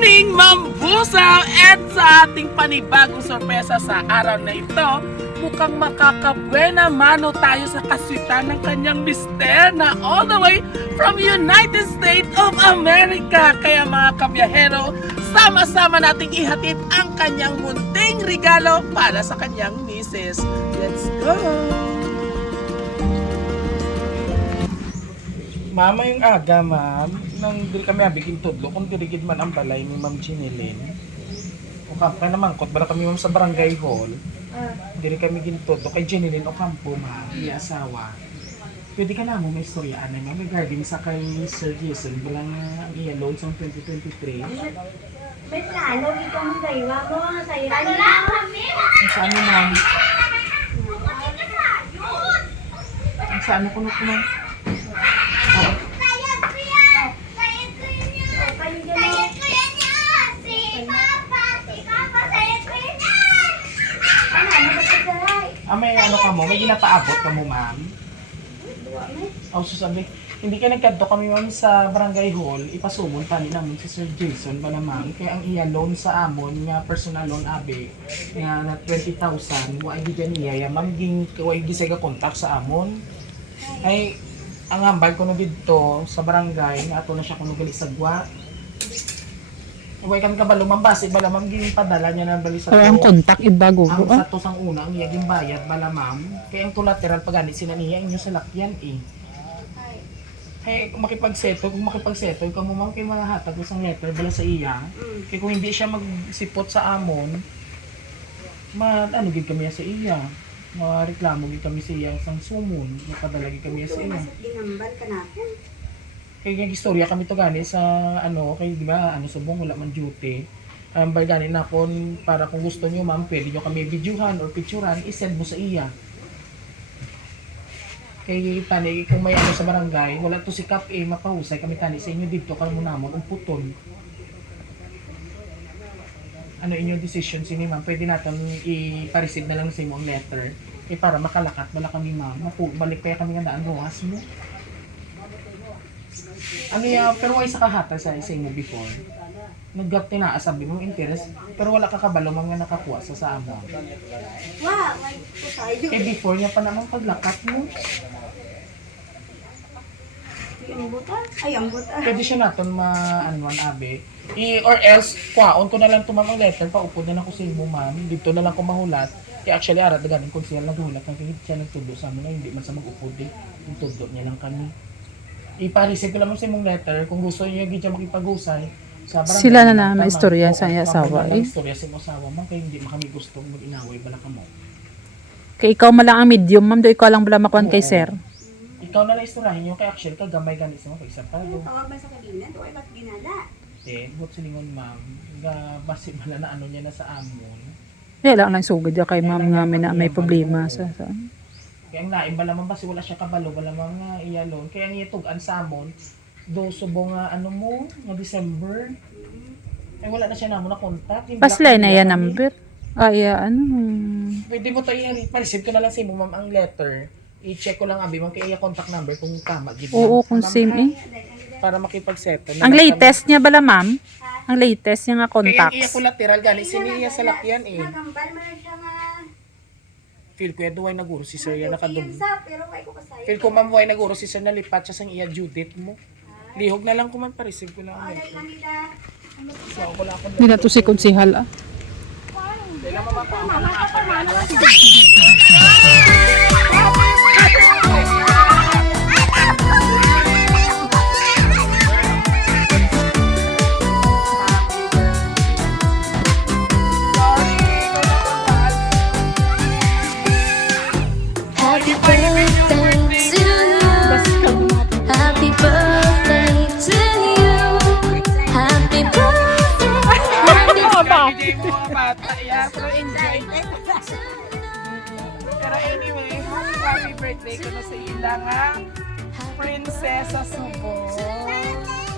morning, Ma'am Busaw! At sa ating panibagong sorpresa sa araw na ito, mukhang makakabwena mano tayo sa kaswitan ng kanyang mister na all the way from United States of America. Kaya mga kabiyahero, sama-sama nating ihatid ang kanyang munting regalo para sa kanyang misis. Let's go! Mama yung aga, ma'am. Nang dili kami abigin tudlo, kung dirigid man ang balay ni Ma'am Ginilin. O kampo na mangkot, bala kami ma'am sa barangay hall. Dili kami gintudlo kay Ginilin o kampo, ma'am. Iya asawa. Pwede ka na mo may istoryaan na ma'am regarding sa kay Sir Jason. Balang iya loan sa 2023. May plano dito mong gaywa mo, sayran mo. Ang saan mo, ma'am? Ang saan mo kuno ko, ma'am? May ano ka mo? May ginapaabot ka mo, ma'am? Oh, sasabi, hindi ka nagkadto kami, ma'am, sa barangay hall, ipasumon pa ni namin si Sir Jason ba na, ma'am? Kaya ang iya loan sa amon, nga personal loan abe, nga na 20,000, wa'y bigyan niya, ma'am, wa'y gisay ka kontak sa amon. Ay, ang hambal ko no dito sa barangay, nga ato na siya kuno gali sagwa. Uway kami kabalo, ma'am, base bala, ma'am, padala niya na bali sa to. Ang kontak ibago ko. Ang sa to sang una, ang iyaging bayad, bala, ma'am. Kaya ang collateral paganit sinaniya inyo sa lakyan, eh. Kaya kung makipagseto, ikaw mo, ma'am, kayo mahahatag ko sang letter, bala sa iya. Kaya kung hindi siya magsipot sa amon, ano gid kami sa iya. Reklamo gid kami sa iya sang sumon, napadala gid kami sa iya. Ginambal ka na po. Kaya yung istorya kami to gani sa kay di ba subong wala man duty. Bay gani na kon para kung gusto niyo ma'am, pwede niyo kami videohan or picturean, i-send mo sa iya. Kay tani kung may sa barangay, wala to si Kap mapahusay kami tani sa inyo dito kamo namon puton. Ano inyong decision sini ma'am? Pwede natin i-receive na lang sa imong letter para makalakat bala kami ma'am. Balik kaya kami nga daan bukas mo. Ano yan, pero wala sa kahata sa inyo before. Nag-gap sabi mo interest, pero wala ka kabalo mga nakakuha sa amon. Wow, may pusayo. Before niya pa naman paglakat mo. Yung buta? Ay, ang buta. Pwede siya natin abe. Or else, kwaon ko na lang tumang letter, paupod na lang ko sa imo ma'am. Dito na lang ko mahulat. Actually, arat na ganin kung siya naghulat, nagkikit siya nagtudo sa amin na hindi man sa mag-upod eh. Yung tudo niya lang kami. Ipa-receive ko lang sa imong letter kung gusto niyo gid siya makipag-usay sa barangay. Sila na may istorya sa iya asawa eh. Istorya sa imong asawa man kay hindi man kami gusto mag-inaway bala kamo. Kay ikaw man lang ang medium, ma'am, do ikaw lang bala makuan kay sir. Ikaw na lang istoryahin niyo kay actually ka gamay gani sa mga isa pa do. Tawag ba sa kabina? Doon ba't ginala? But silingon ma'am, base bala na niya na sa amon. Wala lang sugod ya kay ma'am nga may problema sa. Kaya ang lain bala man base wala siya kabalo bala mga iyalon. Kaya ang itugan sa amon do subong nga nga December. Ay wala na siya namo na contact. Paslay na yan number. Ay Pwede mo to i-receive ko na lang sa imo ma'am ang letter. I-check ko lang abi ma'am kay iya contact number kung tama gid. Oo, kung same eh. Para makipag-settle. Ang latest niya bala, ma'am? Ang latest niya nga Kaya ang iya contacts. collateral gani siniya sa lakyan eh. Nagambal man siya nga. Feel ko duway naguro si sir yan nakadum. Pero kay ko kasayo. Feel ko ma'am way naguro si sir nalipat siya sang iya due date mo. Lihog na lang ko man pa-receive ko lang ang Alay letter. lang nila. So ako lang ako. Hindi na to si konsihal ah. Dila mama pa. Happy birthday to you. Happy birthday to you. Happy birthday. Happy Hindi mo mga bata yan. Pero enjoy. Pero anyway, happy birthday ko na sa ila nga. Prinsesa Subo.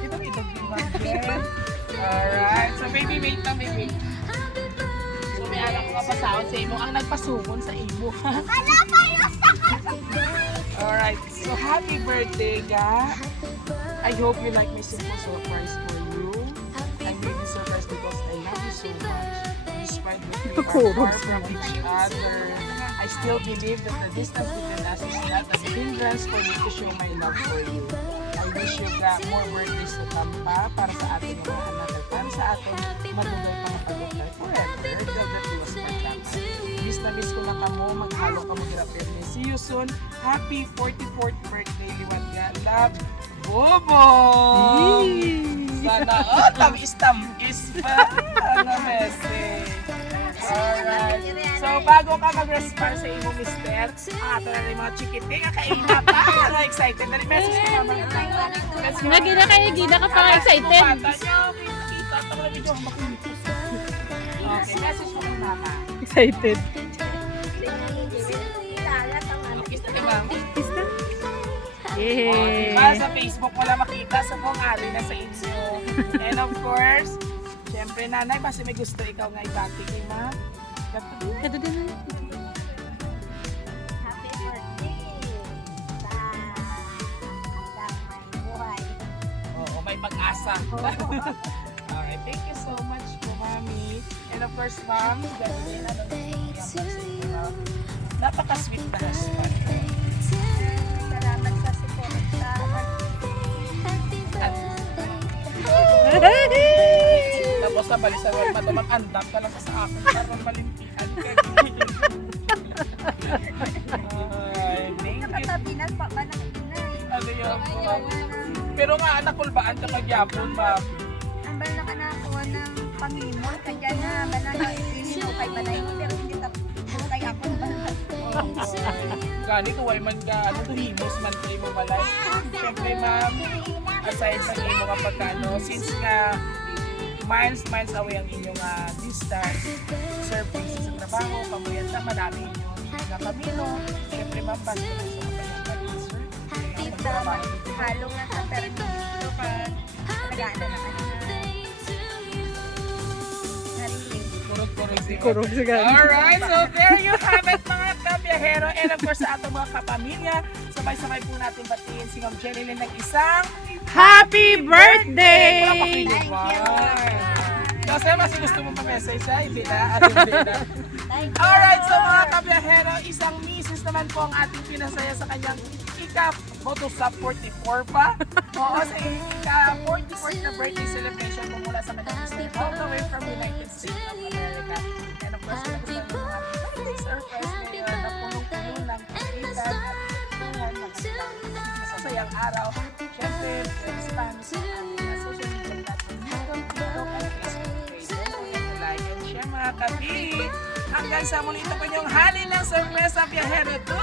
Ito din mag-get. Alright. So baby, wait na baby. So may anak ko kapasahon sa imo. Ang nagpasumon sa imo. Alright. So happy birthday, ga. I hope you like my simple surprise for you. I'm really surprised far from each other, I still believe that the distance between us is not a hindrance for me to show my love for you. I wish you more birthdays to come pa para sa ating mga anak at para sa ating matugay pang pagkakay forever. Definitely was miss na miss ko na kamo, maghalo kamo grapir. See you soon. Happy 44th birthday, Liwat. Love, Bobo! Sana, tamis pa ang message. Alright. So, bago ka mag-respond sa imo, mister, ato na rin mga chikiting, kaina pa. Ano, excited na rin. Message ko naman. Nagina kayo, gina ka pa excited. Kita ko na video, makulitos. Okay, message ko kay mama. Excited. Kiss na ka, ma'am. Yay! Diba, sa Facebook wala makita, sa kong ari na sa inyo. And of course, syempre nanay, basta may gusto ikaw nga ibati kay ma'am. Ito din. Happy birthday sa hanggang may buhay. Oo, may pag-asa. Okay, thank you so much po, mami. And of course, ma'am, gawin na napaka-sweet na husband. Salamat sa support sa Tapos na bali sa web mato, mag-andam ka lang sa akin para malimpian ka. Ay, thank you. Nakatabinan pa ba ng inay? Ano yun po? Pero nga, nakulbaan ka magyapon, ma'am. Ang bala ka nakakuha ng pangimol, kaya na banana ininukay ba na yun, pero hindi tapos ako banana. Gani, kuway man ka, ano to, himos man kayo mo balay. Siyempre, ma'am, aside sa imo kapag ano, since nga miles away ang inyong distance, service sa trabaho, pamuyan sa madami inyong nakamino. Siyempre, ma'am, basta na sa kapag sir. Dito, halo nga sa permito pa nagana na ano na narinig. Kurog siguro. Alright, so there you have it mga kabiyahero. And of course sa atong mga kapamilya, sabay-sabay po natin batiin si Ma'am Jenny Lynn ng isang Happy birthday! Thank you. Kasi mas gusto mo pa-message siya, hindi na, at hindi na. Alright, so mga kabiyahero, isang misis naman po ang ating pinasaya sa kanyang ika-photo sa 44 pa. Oo, sa ika-44 na birthday celebration po mula sa kanyang mister all the way from United States of America. And of course, gusto ng mga birthday surprise ngayon na punong-puno ng kagitan at tuhan ng masasayang araw. Siyempre, spam sa aming social media platform YouTube, TikTok, at Facebook page. Don't forget to like and share mga kabi. Hanggang sa muli ito po yung halin ng sorpresa biyahero 2.